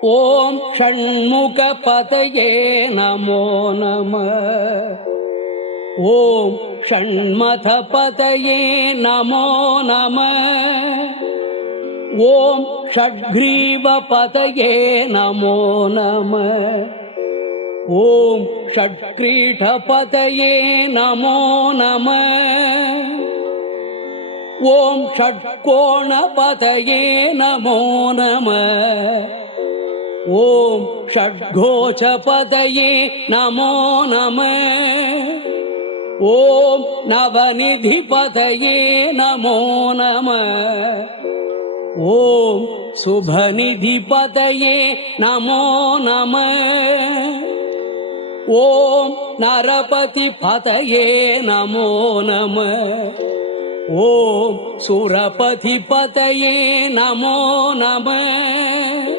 ஓம் ஷண்முகபதயே நமோ நமः. ஓம் ஷண்மதபதயே நமோ நமः. ஓம் ஷட்க்ரீவபதயே நமோ நமः. ஓம் ஷட்க்ரீடபதயே நமோ நமः. ஓம் ஷட்கோணபதயே நமோ நமः. ஓம் ஷட்கோச்சபதயே நமோ நமः. ஓம் நவநிதிபதயே நமோ நமः. ஓம் சுபநிதிபதயே நமோ நமः. ஓம் நரபதிபதயே நமோ நமः. ஓம் சுரபதிபதயே நமோ நமः.